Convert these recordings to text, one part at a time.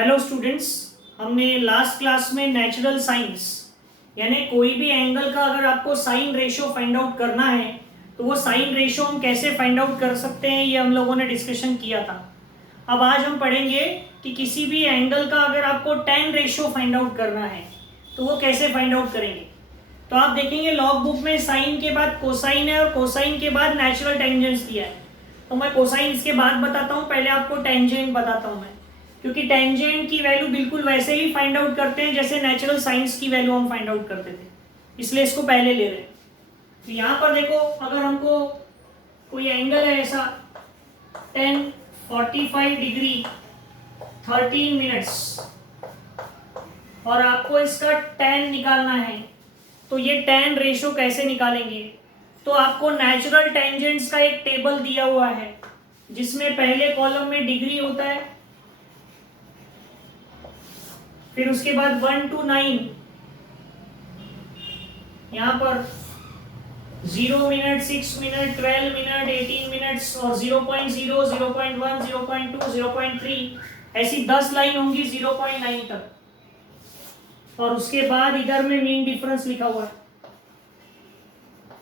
Hello students, हमने last class में natural science यानी कोई भी एंगल का अगर आपको साइन रेशियो फाइंड आउट करना है तो वो साइन रेशियो हम कैसे फाइंड आउट कर सकते हैं ये हम लोगों ने डिस्कशन किया था। अब आज हम पढ़ेंगे कि किसी भी एंगल का अगर आपको tan रेशियो फाइंड आउट करना है तो वो कैसे फाइंड आउट करेंगे। तो आप देखेंगे लॉग बुक में साइन के बाद कोसाइन है और कोसाइन के बाद नेचुरल टेंजेंस दिया है। तो मैं कोसाइन इसके बाद बताता हूँ, पहले आपको टेंजेंट बताता हूँ मैं, क्योंकि टेंजेंट की वैल्यू बिल्कुल वैसे ही फाइंड आउट करते हैं जैसे नेचुरल साइंस की वैल्यू हम फाइंड आउट करते थे, इसलिए इसको पहले ले रहे हैं। तो यहाँ पर देखो, अगर हमको कोई एंगल है ऐसा tan 45 डिग्री 13 मिनट्स और आपको इसका tan निकालना है, तो ये tan रेशियो कैसे निकालेंगे। तो आपको नेचुरल टेंजेंट्स का एक टेबल दिया हुआ है जिसमें पहले कॉलम में डिग्री होता है, फिर उसके बाद 1 to 9 यहाँ पर 0 मिनट, 6 मिनट, 12 मिनट, 18 मिनट्स और 0.0, 0.1, 0.2, 0.3 ऐसी 10 लाइन होंगी 0.9 तक। और उसके बाद इधर में मीन डिफरेंस लिखा हुआ है,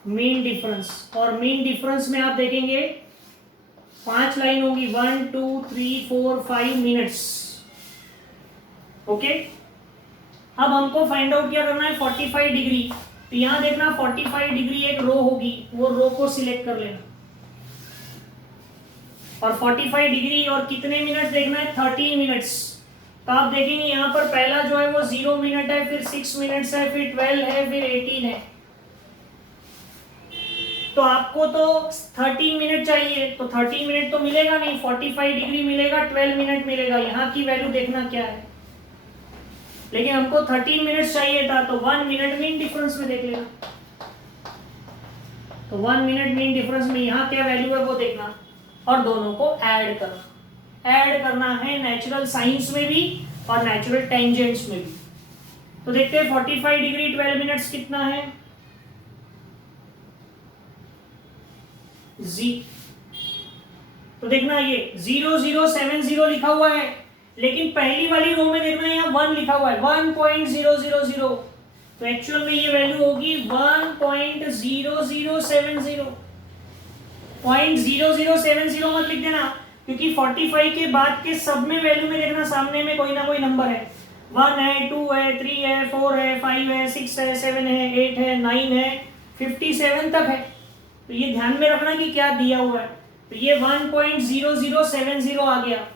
मीन डिफरेंस। और मीन डिफरेंस में आप देखेंगे 5 लाइन होंगी 1, 2, 3, 4, 5 मिनट्स। ओके, अब हमको फाइंड आउट क्या करना है 45 डिग्री। तो यहां देखना 45 डिग्री एक रो होगी, वो रो को सिलेक्ट कर लेना और 45 डिग्री और कितने मिनट्स देखना है 30 मिनट्स। तो आप देखेंगे यहाँ पर पहला जो है वो 0 मिनट है, फिर 6 मिनट्स है, फिर 12 है, फिर 18 है। तो आपको तो 30 मिनट चाहिए, तो 30 मिनट तो मिलेगा नहीं, 45 डिग्री मिलेगा, 12 मिनट मिलेगा। यहाँ की वैल्यू देखना क्या है, लेकिन हमको 13 मिनट्स चाहिए था, तो 1 मिनट मीन डिफरेंस में देख लेना। तो 1 मिनट मीन डिफरेंस में यहाँ क्या वैल्यू है वो देखना और दोनों को ऐड करना। ऐड करना है नेचुरल साइंस में भी और नेचुरल टेंजेंट्स में भी। तो देखते हैं 45 डिग्री 12 मिनट्स कितना है जी। तो देखना ये 0070 लिखा हुआ है, लेकिन पहली वाली रो में देखना यहाँ 1 लिखा हुआ है 1.000। तो एक्चुअल में ये वैल्यू होगी 1.0070। 0.0070 मत लिख देना, क्योंकि 45 के बाद के सब में वैल्यू में देखना सामने में कोई ना कोई नंबर है। 1 है, 2 है, 3 है, 4 है, 5 है, 6 है, 7 है, 8 है, 9 है, 57 तक है। तो ये ध्यान में रखना कि क्या दिया हुआ है। तो ये 1.0070 आ गया,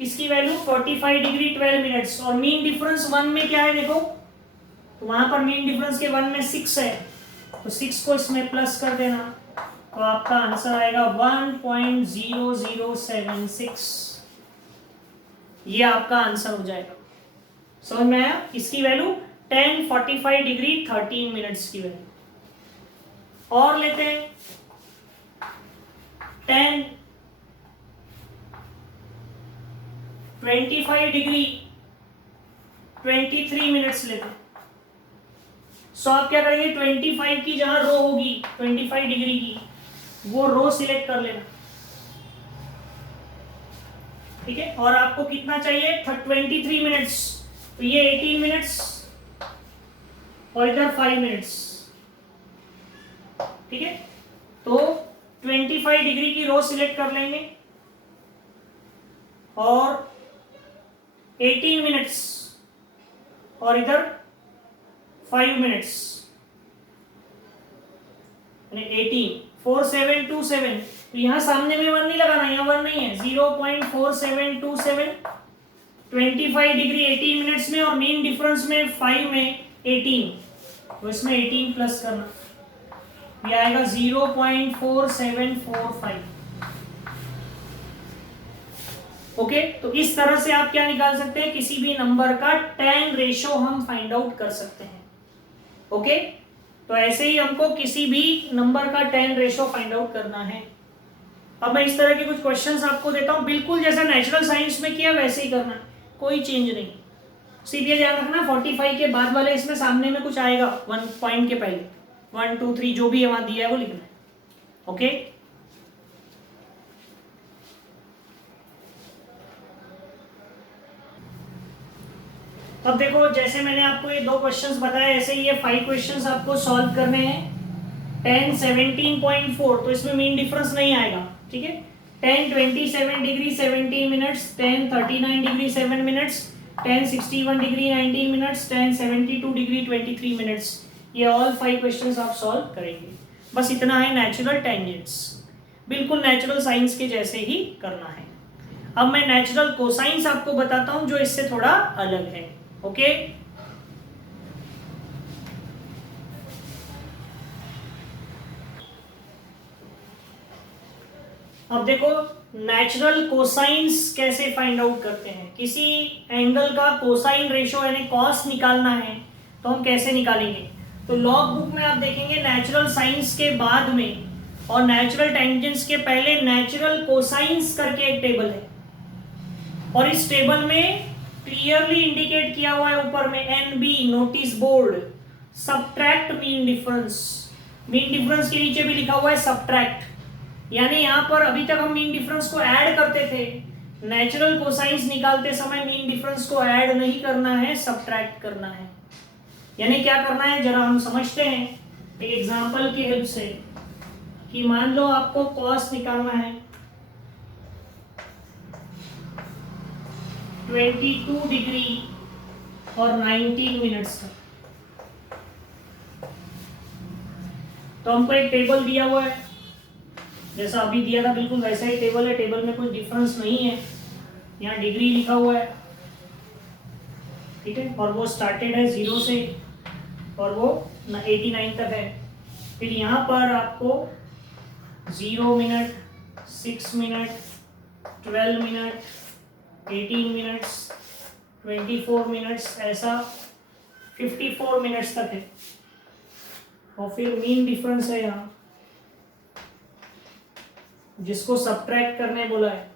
इसकी वैल्यू 45 डिग्री 12 मिनट्स। और मीन डिफरेंस 1 में क्या है देखो, तो वहां पर मीन डिफरेंस के 1 में 6 है, तो 6 को इसमें प्लस कर देना, तो आपका आंसर आएगा 1.0076। ये आपका आंसर हो जाएगा। समझ में आया। इसकी वैल्यू tan 45 डिग्री 13 मिनट्स की वैल्यू। और लेते हैं tan 25 डिग्री 23 मिनट्स लेते हैं। सो आप क्या करेंगे 25 की जहां रो होगी 25 डिग्री की, वो रो सिलेक्ट कर लेना, ठीक है। और आपको कितना चाहिए 23 मिनट्स, तो ये 18 मिनट्स और इधर 5 मिनट्स, ठीक है। तो 25 डिग्री की रो सिलेक्ट कर लेंगे और 18 मिनट्स और इधर 5 मिनट्स, 18 4727। तो यहां सामने में 1 नहीं लगाना, यहाँ 1 नहीं है, 0.4727। 25 डिग्री 18 मिनट्स में और मीन डिफरेंस में 5 में 18, तो इसमें 18 प्लस करना, ये आएगा 0.4745। ओके, तो इस तरह से आप क्या निकाल सकते हैं, किसी भी नंबर का tan रेशियो हम फाइंड आउट कर सकते हैं। ओके, तो ऐसे ही हमको किसी भी नंबर का tan रेशियो फाइंड आउट करना है। अब मैं इस तरह के कुछ क्वेश्चंस आपको देता हूं, बिल्कुल जैसा नेचुरल साइंस में किया वैसे ही करना, कोई चेंज नहीं। सिर्फ ये ध्यान रखना 45 के बाद वाले इसमें सामने में कुछ आएगा 1 पॉइंट के पहले 1 2 3 जो भी वहां दिया है वो लिखना है। ओके, अब देखो, जैसे मैंने आपको ये 2 क्वेश्चंस बताए, ऐसे ही ये 5 क्वेश्चंस आपको सॉल्व करने हैं। 10 17.4, तो इसमें मीन डिफरेंस नहीं आएगा, ठीक है। 10 27 degree 17 minutes, 10 39 degree 7 minutes, 10 61 degree 19 minutes, 10 72 degree 23 minutes. ये ऑल 5 क्वेश्चंस आप सॉल्व करेंगे। बस इतना है नेचुरल टेंजेंट्स, बिल्कुल नेचुरल साइंस के जैसे ही करना है। अब मैं नेचुरल कोसाइंस आपको बताता हूं जो इससे थोड़ा अलग है। ओके, अब देखो नेचुरल कोसाइंस कैसे फाइंड आउट करते हैं। किसी एंगल का कोसाइन रेशो यानी कॉस निकालना है तो हम कैसे निकालेंगे। तो लॉग बुक में आप देखेंगे नेचुरल साइंस के बाद में और नेचुरल टेंजेंट्स के पहले नेचुरल कोसाइंस करके एक टेबल है, और इस टेबल में क्लियरली इंडिकेट किया हुआ है ऊपर में NB, notice board, subtract mean difference. Mean difference के नीचे भी लिखा हुआ है सबट्रैक्ट, यानी यहाँ पर अभी तक हम मीन डिफरेंस को ऐड करते थे, नेचुरल कोसाइंस निकालते समय मीन डिफरेंस को ऐड नहीं करना है, सबट्रैक्ट करना है। यानी क्या करना है जरा हम समझते हैं एक एग्जांपल की हेल्प से, कि मान लो आपको कॉस निकालना है 22 डिग्री और 19 मिनट्स का। तो हमको एक टेबल दिया हुआ है, जैसा अभी दिया था बिल्कुल वैसा ही टेबल है, टेबल में कोई डिफरेंस नहीं है, यहाँ डिग्री लिखा हुआ है, ठीक है, और वो स्टार्टेड है 0 से और वो 89 तक है। फिर यहाँ पर आपको 0 minute, 6 minute, 12 minute, 18 minutes, 24 minutes, ऐसा 54 मिनट्स तक है। और फिर मीन डिफरेंस है यहाँ, जिसको सबट्रैक्ट करने बोला है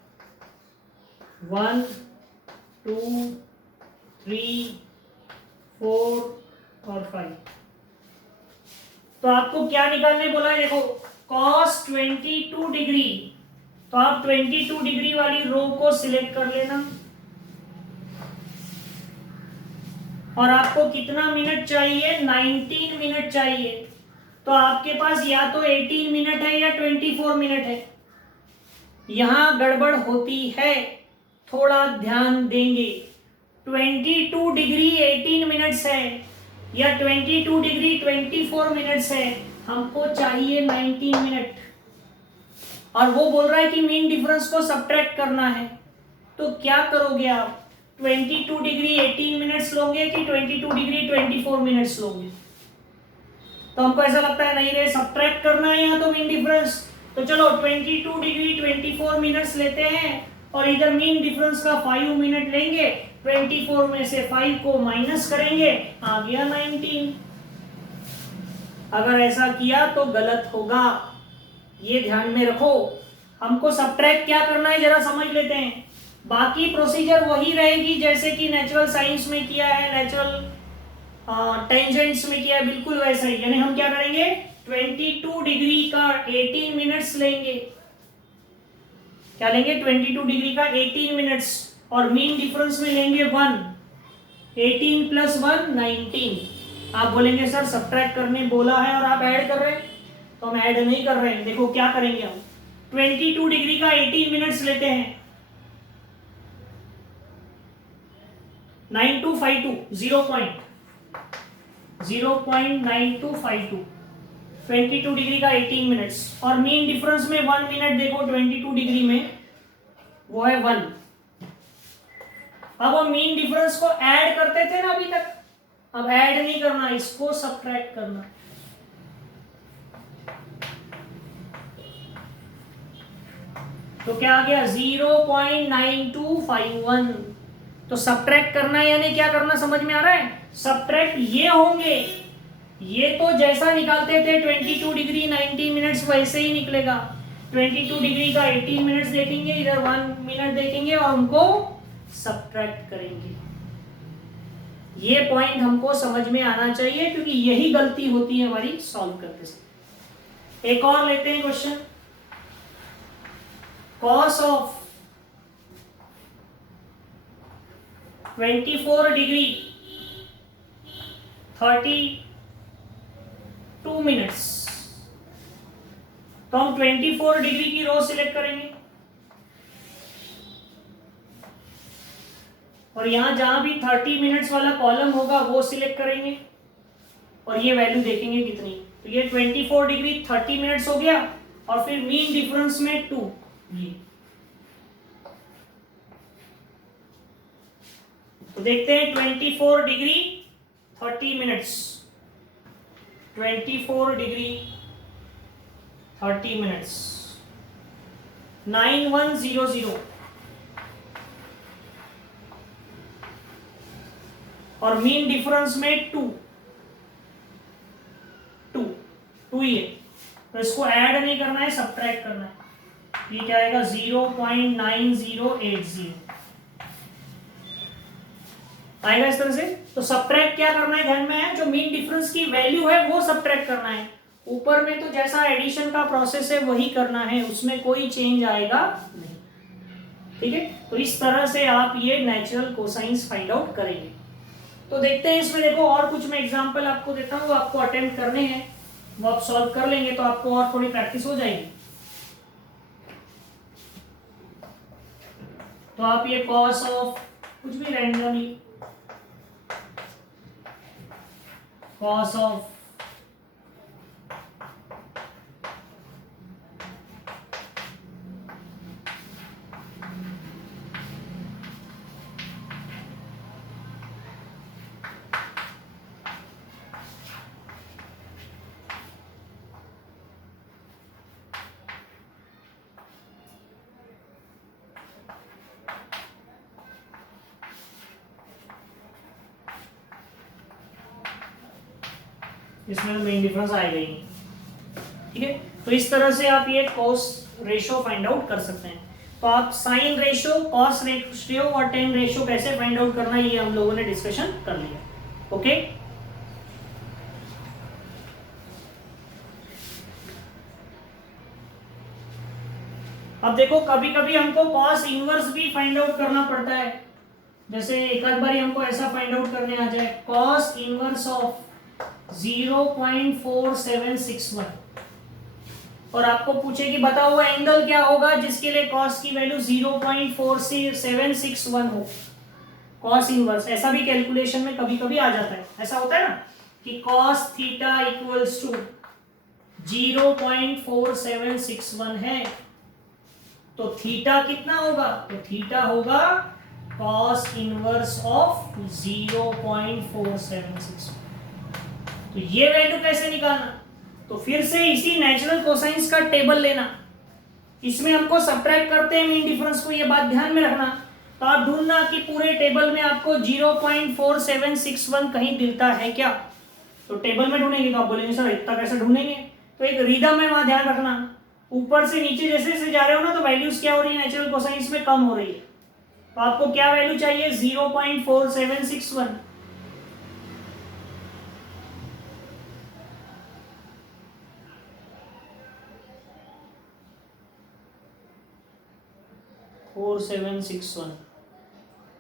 1 2 3 4 और 5। तो आपको क्या निकालने बोला है, देखो cos 22 डिग्री, तो आप 22 डिग्री वाली रो को सिलेक्ट कर लेना, और आपको कितना मिनट चाहिए, 19 मिनट चाहिए। तो आपके पास या तो 18 मिनट है या 24 मिनट है। यहां गड़बड़ होती है, थोड़ा ध्यान देंगे। 22 डिग्री 18 मिनट्स है या 22 डिग्री 24 मिनट्स है, हमको चाहिए 19 मिनट, और वो बोल रहा है कि मीन डिफरेंस को सबट्रैक्ट करना है। तो क्या करोगे आप, 22 डिग्री 18 मिनट्स लोगे कि 22 डिग्री 24 मिनट्स लोगे। तो हमको ऐसा लगता है नहीं रे, सबट्रैक्ट करना है यहाँ तो मीन डिफरेंस, तो चलो 22 डिग्री 24 मिनट्स लेते हैं और इधर मीन डिफरेंस का 5 मिनट लेंगे, 24 में से 5 को माइनस करेंगे, आ गया 19। अगर ऐसा किया तो गलत होगा, ये ध्यान में रखो। हमको सबट्रैक्ट क्या करना है जरा समझ लेते हैं। बाकी प्रोसीजर वही रहेगी जैसे कि नेचुरल साइंस में किया है, नेचुरल टेंजेंट्स में किया है, बिल्कुल वैसा ही। यानी हम क्या करेंगे, 22 डिग्री का 18 मिनट्स लेंगे, क्या लेंगे, 22 डिग्री का 18 मिनट्स, और मीन डिफरेंस में लेंगे 1, 18 प्लस 1 19। आप बोलेंगे सर सबट्रैक्ट करने बोला है और आप ऐड कर रहे हैं, तो हम ऐड नहीं कर रहे हैं। देखो क्या करेंगे हम, 22 डिग्री का 18 मिनट्स लेते हैं, 9252 0.9252, 22 डिग्री का 18 मिनट्स, और मीन डिफरेंस में 1 मिनट देखो 22 डिग्री में वो है 1। अब हम मीन डिफरेंस को ऐड करते थे ना अभी तक, अब ऐड नहीं करना, इसको सबट्रैक्ट करना। तो क्या आ गया, 0.9251। तो सबट्रैक्ट करना है यानी क्या करना, समझ में आ रहा है। सबट्रैक्ट ये होंगे, ये तो जैसा निकालते थे 22 डिग्री 90 मिनट्स वैसे ही निकलेगा। 22 डिग्री का 18 मिनट्स देखेंगे, इधर 1 मिनट देखेंगे और हमको सबट्रैक्ट करेंगे। ये पॉइंट हमको समझ में आना चाहिए, क्योंकि यही गलती होती है हमारी सॉल्व करते समय। एक और लेते हैं question, cos of 24 degree 32 minutes. तो हम 24 डिग्री की रो सिलेक्ट करेंगे और यहां जहां भी 30 मिनट्स वाला कॉलम होगा वो सिलेक्ट करेंगे और ये वैल्यू देखेंगे कितनी। तो ये 24 डिग्री 30 मिनट्स हो गया और फिर मीन डिफरेंस में 2। ये तो देखते हैं 24 डिग्री 30 मिनट्स, 24 डिग्री 30 मिनट्स 9100 और मीन डिफरेंस में 2 ही है। तो इसको ऐड नहीं करना है, सब्ट्रैक्ट करना है। ये क्या आएगा 0.9080 आएगा इस तरह से। तो सब्ट्रैक्ट क्या करना है ध्यान में है, जो मीन डिफरेंस की वैल्यू है वो सब्ट्रैक्ट करना है। ऊपर में तो जैसा एडिशन का प्रोसेस है वही करना है, उसमें कोई चेंज आएगा नहीं। ठीक है, तो इस तरह से आप ये नेचुरल कोसाइंस फाइंड आउट करेंगे। तो देखते हैं इसमें, देखो और कुछ मैं एग्जांपल आपको देता हूँ, आपको अटेम्प्ट करने हैं, वो आप सॉल्व कर लेंगे तो आपको और थोड़ी प्रैक्टिस हो जाएगी। तो आप ये कॉस ऑफ कुछ भी रैंडमली कॉस ऑफ इसमें मेन डिफरेंस आएगा ही नहीं। ठीक है, तो इस तरह से आप ये कॉस रेशो फाइंड आउट कर सकते हैं। तो आप साइन रेशो, कॉस रेशियो और टेन रेशो कैसे फाइंड आउट करना है ये हम लोगों ने डिस्कशन कर लिया। ओके, अब देखो कभी कभी हमको कॉस इनवर्स भी फाइंड आउट करना पड़ता है। जैसे एक आध बार हमको ऐसा फाइंड आउट करने आ जाए कॉस इनवर्स ऑफ 0.4761 और आपको पूछे कि बताओ वो एंगल क्या होगा जिसके लिए कॉस की वैल्यू 0.4761 हो। कॉस इनवर्स ऐसा भी कैलकुलेशन में कभी कभी आ जाता है, ऐसा होता है ना कि कॉस थीटा इक्वल्स टू 0.4761 है, तो थीटा कितना होगा, तो थीटा होगा कॉस इनवर्स ऑफ 0.4761। तो ये वैल्यू कैसे निकालना, तो फिर से इसी नेचुरल कोसाइंस का टेबल लेना, इसमें हमको सब्ट्रैक्ट करते हैं मीन डिफरेंस को, ये बात ध्यान में रखना। तो आप ढूंढना कि पूरे टेबल में आपको 0.4761 कहीं मिलता है क्या। तो टेबल में ढूंढेंगे तो आप बोलेंगे सर इतना कैसे ढूंढेंगे, तो एक रिदम है वहां ध्यान रखना। ऊपर से नीचे जैसे जैसे जा रहे हो ना तो वैल्यूज क्या हो रही है नेचुरल कोसाइंस में कम हो रही है। तो आपको क्या वैल्यू चाहिए 0.4761।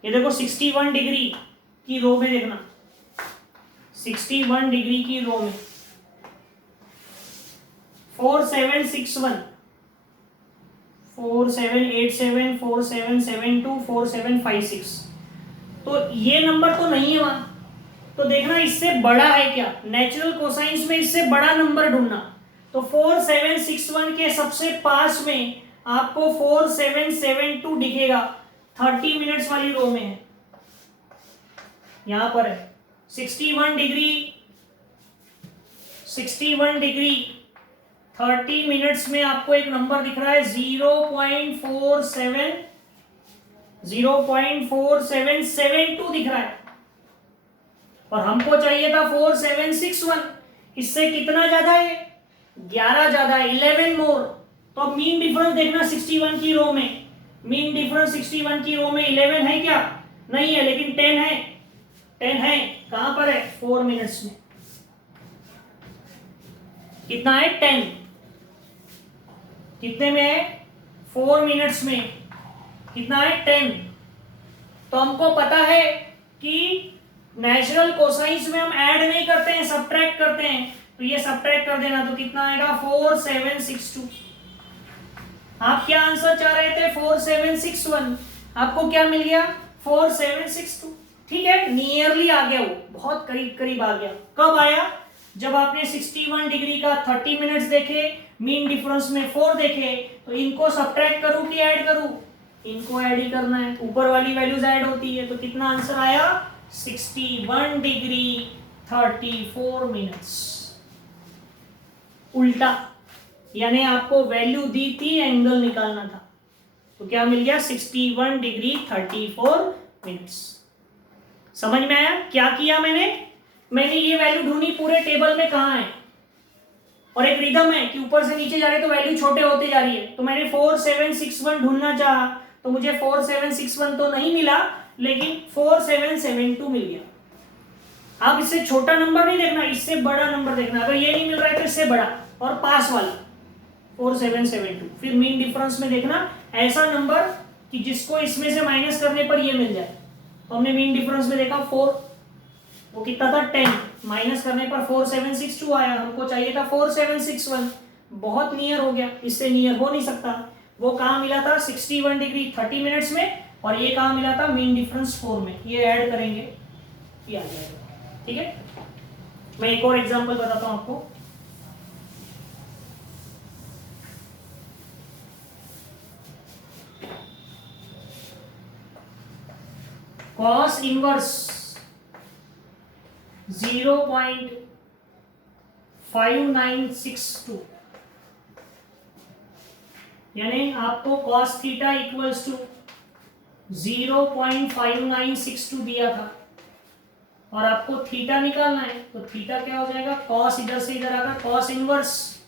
ये देखो 61 डिग्री की रो में देखना, 61 डिग्री की रो में 4761, 4787, 4772, 4756, तो ये नंबर तो नहीं है वहां। तो देखना इससे बड़ा है क्या, नेचुरल कोसाइंस में इससे बड़ा नंबर ढूंढना। तो 4761 के सबसे पास में आपको 4772 दिखेगा, 30 मिनट्स वाली रो में है, यहां पर है 61 डिग्री 30 मिनट्स में आपको एक नंबर दिख रहा है 0.4772 दिख रहा है और हमको चाहिए था 4761, इससे कितना ज्यादा है 11 ज्यादा है, 11 मोर। तो अब मीन डिफरेंस देखना 61 की रो में, मीन डिफरेंस 61 की रो में 11 है क्या, नहीं है, लेकिन 10 है, 10 है, कहां पर है 4 मिनट्स में। कितना है 10, कितने में है 4 मिनट्स में, कितना है 10। तो हमको पता है कि नेचुरल कोसाइंस में हम ऐड नहीं करते हैं, सब्ट्रैक्ट करते हैं, तो ये सब्ट्रैक्ट कर देना, तो कितना आएगा 4762। आप क्या आंसर चाह रहे थे 4761, आपको क्या मिल गया 4762। ठीक है, नियरली आ गया, वो बहुत करीब करीब आ गया। कब आया, जब आपने 61 डिग्री का 30 मिनट्स देखे, मीन डिफरेंस में 4 देखे, तो इनको सब्ट्रैक्ट करूं कि ऐड करूं, इनको ऐड ही करना है, ऊपर वाली वैल्यूज ऐड होती है, तो कितना आंसर आया 61 डिग्री 34 मिनट्स। उल्टा, यानी आपको वैल्यू दी थी, एंगल निकालना था, तो क्या मिल गया 61 डिग्री 34 मिनट्स। समझ में आया क्या किया मैंने ये वैल्यू ढूंढी पूरे टेबल में कहां है, और एक रिदम है कि ऊपर से नीचे जा रहे तो वैल्यू छोटे होते जा रही है, तो मैंने 4761 ढूंढना चाहा, तो मुझे 4761 तो नहीं मिला, लेकिन 4772 मिल गया। आप इससे छोटा नंबर नहीं देखना, इससे बड़ा नंबर देखना, अगर ये नहीं मिल रहा है तो इससे बड़ा और पास वाला 4772। फिर मीन डिफरेंस में देखना ऐसा नंबर कि जिसको इसमें से माइनस करने पर ये मिल जाए, तो हमने मीन डिफरेंस में देखा 4, वो कितना था 10, माइनस करने पर 4762 आया, हमको चाहिए था 4761, बहुत नियर हो गया, इससे नियर हो नहीं सकता। वो कहाँ मिला था 61 डिग्री 30 मिनट्स में, और ये कहाँ मिला था मीन डिफरेंस 4 में, ये ऐड करेंगे ये आ जाएगा। ठीक है, मैं एक और एग्जांपल बताता हूं आपको। कॉस इनवर्स 0.5962, यानी आपको कॉस थीटा इक्वल्स टू 0.5962 दिया था, और आपको थीटा निकालना है, तो थीटा क्या हो जाएगा, कॉस इधर से इधर आकर कॉस इनवर्स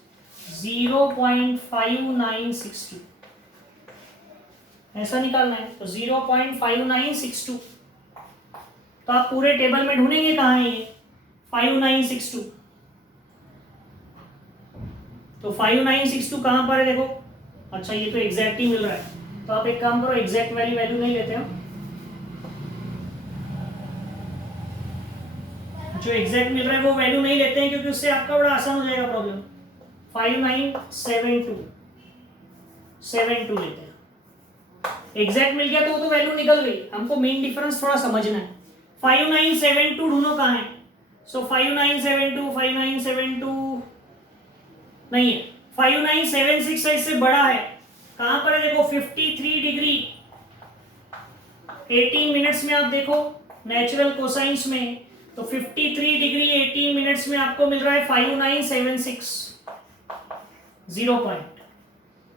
0.5962 ऐसा निकालना है, तो 0.5962। तो आप पूरे टेबल में ढूंढेंगे कहाँ है ये 5962, तो 5962 कहाँ पर है देखो, अच्छा ये तो एग्जैक्ट ही मिल रहा है, तो आप एक काम करो, एग्जैक्ट वाली वैल्यू नहीं लेते हो, जो एग्जैक्ट मिल रहा है वो वैल्यू नहीं लेते हैं, क्योंकि उससे आपका बड़ा आसान हो जाएगा प्रॉब्लम। 5972 लेते हैं, एग्जैक्ट मिल गया तो वो तो वैल्यू निकल गई, हमको मेन डिफरेंस थोड़ा समझना है। 5972 ढूंढो कहाँ है, सो 5972 नहीं है, 5976 है, इससे बड़ा है, कहां पर है देखो 53 डिग्री 18 मिनट्स में, आप देखो नेचुरल कोसाइंस में, तो 53 डिग्री 18 मिनट्स में आपको मिल रहा है 5976 0 पॉइंट,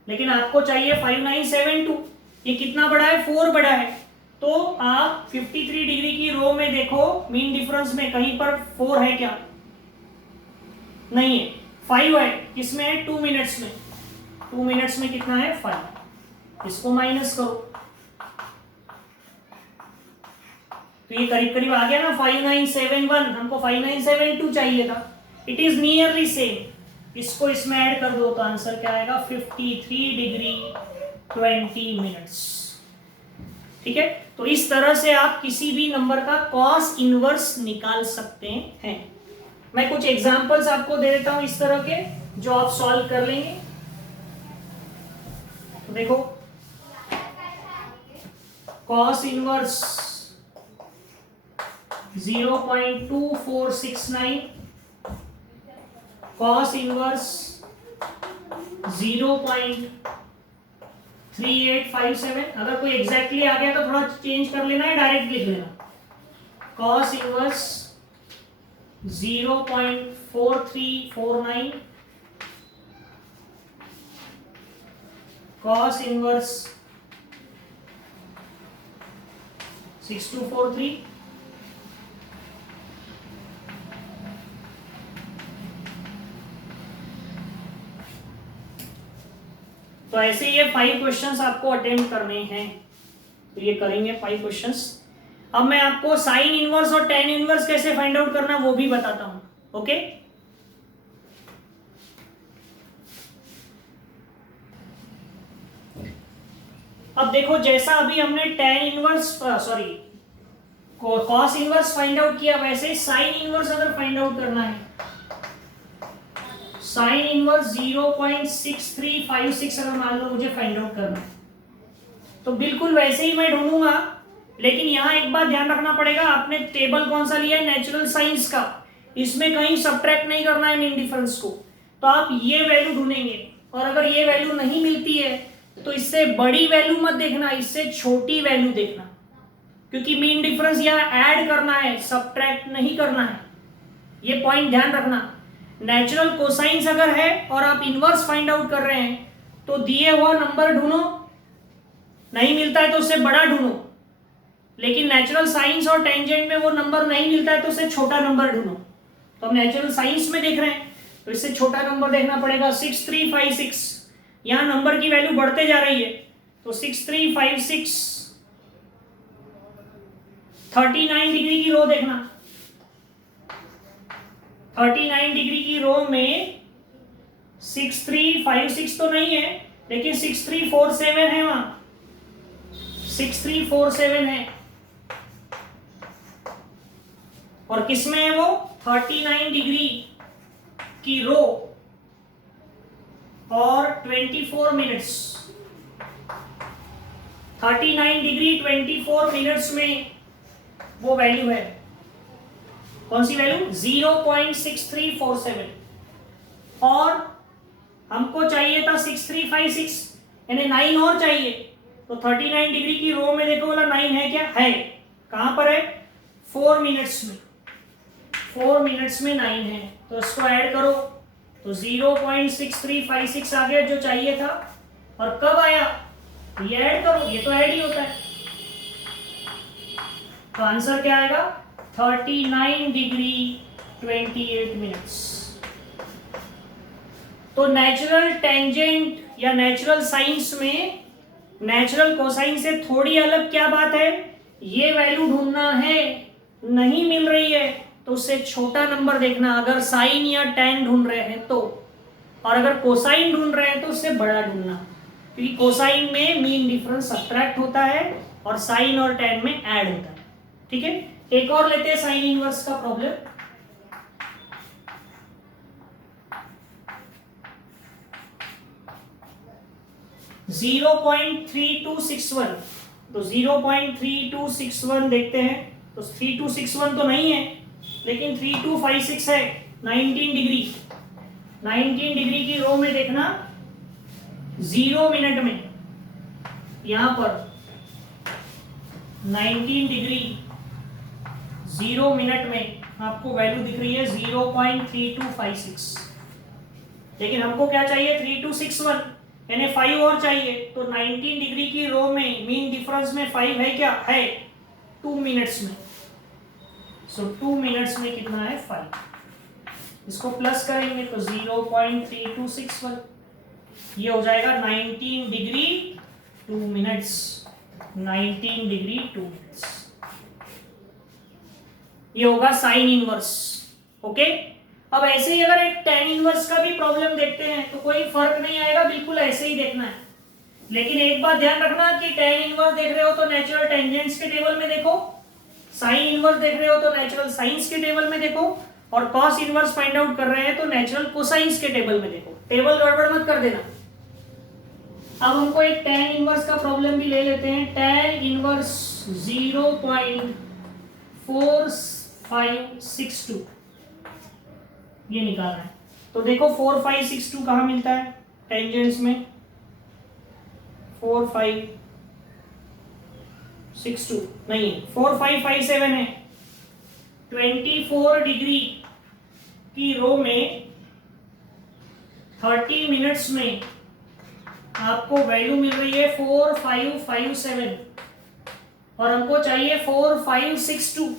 लेकिन आपको चाहिए 5972, ये कितना बड़ा है 4 बड़ा है, तो आप 53 डिग्री की रो में देखो मीन डिफरेंस में कहीं पर 4 है क्या, नहीं है, 5 है, किसमें है 2 मिनट्स में, 2 मिनट्स में कितना है 5, इसको माइनस करो, तो ये करीब करीब आ गया ना 5971, हमको 5972 चाहिए था, इट इज नियरली सेम, इसको इसमें ऐड कर दो तो आंसर क्या आएगा 53 डिग्री 20 मिनट्स। ठीक है, तो इस तरह से आप किसी भी नंबर का कॉस इनवर्स निकाल सकते हैं। मैं कुछ एग्जांपल्स आपको दे देता हूं इस तरह के, जो आप सॉल्व कर लेंगे। तो देखो कॉस इनवर्स 0.2469, कॉस इनवर्स 0.3857, अगर कोई एग्जैक्टली आ गया तो थोड़ा चेंज कर लेना है, डायरेक्ट लिख लेना, कॉस इनवर्स 0.4349, cos inverse 6243, तो ऐसे ये 5 क्वेश्चंस आपको अटेम्प्ट करने हैं, तो ये करेंगे 5 क्वेश्चंस। अब मैं आपको साइन इनवर्स और टेन इनवर्स कैसे फाइंड आउट करना वो भी बताता हूं, ओके। अब देखो जैसा अभी हमने tan inverse cos inverse find out किया, वैसे ही साइन इनवर्स अगर फाइंड आउट करना है, साइन इनवर्स 0.6356 अगर मान लो मुझे फाइंड आउट करना है, तो बिल्कुल वैसे ही मैं ढूंढूंगा। लेकिन यहाँ एक बात ध्यान रखना पड़ेगा, आपने टेबल कौन सा लिया है, नेचुरल साइंस का, इसमें कहीं सब्ट्रैक्ट नहीं करना है मीन डिफरेंस को। तो आप ये वैल्यू ढूंढेंगे, और अगर ये वैल्यू नहीं मिलती है तो इससे बड़ी वैल्यू मत देखना, इससे छोटी वैल्यू देखना, क्योंकि मीन डिफरेंस यहाँ ऐड करना है, सब्ट्रैक्ट नहीं करना है। ये पॉइंट ध्यान रखना। नेचुरल कोसाइंस अगर है और आप इनवर्स फाइंड आउट कर रहे हैं तो दिए हुआ नंबर ढूंढो, नहीं मिलता है तो उससे बड़ा ढूंढो। लेकिन नेचुरल साइंस और टेंजेंट में वो नंबर नहीं मिलता है तो उससे छोटा नंबर ढूंढो। तो हम नेचुरल साइंस में देख रहे हैं तो इससे छोटा नंबर देखना पड़ेगा। 6356, यहां नंबर की वैल्यू बढ़ते जा रही है, तो 6356 39 डिग्री की रो देखना। 39 डिग्री की रो में 6356 तो नहीं है, लेकिन 6347 है, वहां 6347 है। और किसमें है वो, 39 डिग्री की रो और 24 मिनट्स। 39 डिग्री 24 मिनट्स में वो वैल्यू है, कौन सी वैल्यू, 0.6347। और हमको चाहिए था 6356, यानी 9 और चाहिए। तो 39 डिग्री की रो में देखो वाला 9 है क्या, है। कहां पर है, 4 मिनट्स में, 4 मिनट्स में 9 है। तो इसको ऐड करो तो 0.6356 आ गया जो चाहिए था। और कब आया, ये ऐड करो, ये तो ऐड ही होता है। तो आंसर क्या आएगा, 39 डिग्री 28 मिनट्स। तो नेचुरल टेंजेंट या नेचुरल साइंस में नेचुरल कोसाइन से थोड़ी अलग क्या बात है, ये वैल्यू ढूंढना है, नहीं मिल रही है तो उससे छोटा नंबर देखना, अगर साइन या टेन ढूंढ रहे हैं तो। और अगर कोसाइन ढूंढ रहे हैं तो उससे बड़ा ढूंढना, क्योंकि कोसाइन में मीन डिफरेंस सब्ट्रैक्ट होता है और साइन और टेन में ऐड होता है। ठीक है, एक और लेते हैं साइन इनवर्स का प्रॉब्लम। (0.3261), तो 0.3261 देखते हैं। तो 3261 तो नहीं है, लेकिन 3256 है। 19 डिग्री, 19 डिग्री की रो में देखना, 0 मिनट में, यहां पर 19 डिग्री 0 मिनट में आपको वैल्यू दिख रही है 0.3256। लेकिन हमको क्या चाहिए, 3261, यानी 5 और चाहिए। तो 19 डिग्री की रो में मीन डिफरेंस में 5 है क्या, है, 2 मिनट्स में। सो 2 मिनट्स में कितना है, 5। इसको प्लस करेंगे तो 0.3261, ये हो जाएगा 19 डिग्री 2 मिनट्स, 19 डिग्री 2 मिनट्स। ये होगा साइन इनवर्स। ओके, अब ऐसे ही अगर एक टेन इनवर्स का भी प्रॉब्लम देखते हैं तो कोई फर्क नहीं आएगा, बिल्कुल ऐसे ही देखना है। लेकिन एक बात ध्यान रखना कि टेन इनवर्स देख रहे हो तो नेचुरल टेंजेंट्स के टेबल में देखो, साइन इनवर्स देख रहे हो तो नेचुरल साइंस के टेबल में देखो, और कॉस इनवर्स फाइंड आउट कर रहे हैं तो नेचुरल कोसाइंस के टेबल में देखो। टेबल गड़बड़ मत कर देना। अब हमको एक टेन इनवर्स का प्रॉब्लम भी ले लेते हैं। टेन इनवर्स 0.4562 ये निकालना है। तो देखो 4562 कहाँ मिलता है टेंजेंट्स में, 4562 नहीं है, 4557 है। 24 डिग्री की रो में 30 मिनट्स में आपको वैल्यू मिल रही है 4557, और हमको चाहिए 4562,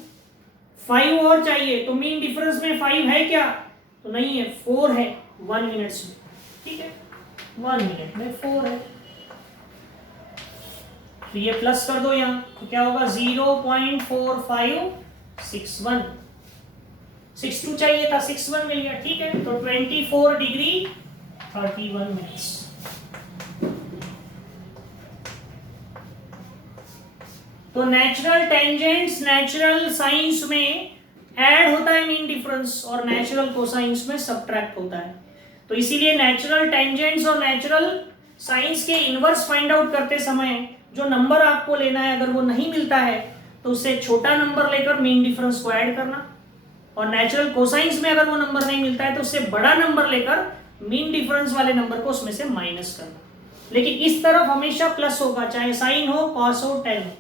5 और चाहिए। तो मीन डिफरेंस में 5 है क्या, तो नहीं है, 4 है 1 मिनट्स में। ठीक है, 1 मिनट में 4 है। तो ये प्लस कर दो यहाँ, तो क्या होगा 0.4561, 62 चाहिए था, 61 मिल गया। ठीक है, तो 24 डिग्री 31 मिनट्स। तो नेचुरल टेंजेंट्स नेचुरल साइंस में ऐड होता है मीन डिफरेंस और नेचुरल कोसाइंस में सब्ट्रैक्ट होता है। तो इसीलिए नेचुरल टेंजेंट्स और नेचुरल साइंस के इनवर्स फाइंड आउट करते समय जो नंबर आपको लेना है, अगर वो नहीं मिलता है तो उससे छोटा नंबर लेकर मीन डिफरेंस को ऐड करना, और नेचुरल कोसाइंस में अगर वो नंबर नहीं मिलता है तो उससे बड़ा नंबर लेकर मीन डिफरेंस वाले नंबर को उसमें से माइनस करना। लेकिन इस तरफ हमेशा प्लस होगा, चाहे साइन हो, कॉस हो, टेन हो।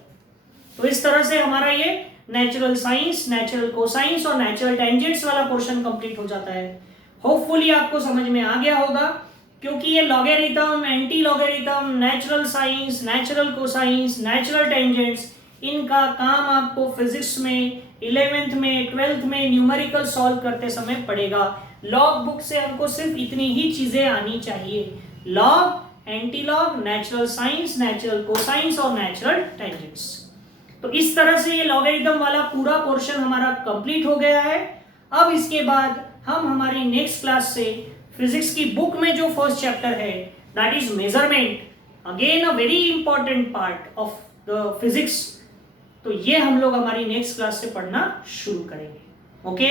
तो इस तरह से हमारा ये नेचुरल साइंस, नेचुरल कोसाइंस और नेचुरल टेंजेंट्स वाला पोर्शन कंप्लीट हो जाता है। होपफुली आपको समझ में आ गया होगा, क्योंकि ये logarithm, anti logarithm, natural science, natural cosines, natural tangents, इनका काम आपको फिजिक्स में 11th में 12th में न्यूमेरिकल सॉल्व करते समय पड़ेगा। लॉग बुक से हमको सिर्फ इतनी ही चीजें आनी चाहिए, log, anti log, natural science, natural cosines और नेचुरल टेंजेंट्स। तो इस तरह से ये लॉगरिथम वाला पूरा पोर्शन हमारा कंप्लीट हो गया है। अब इसके बाद हम हमारी नेक्स्ट क्लास से फिजिक्स की बुक में जो फर्स्ट चैप्टर है, that is measurement, again a very important part of the physics, तो ये हम लोग हमारी नेक्स्ट क्लास से पढ़ना शुरू करेंगे। ओके।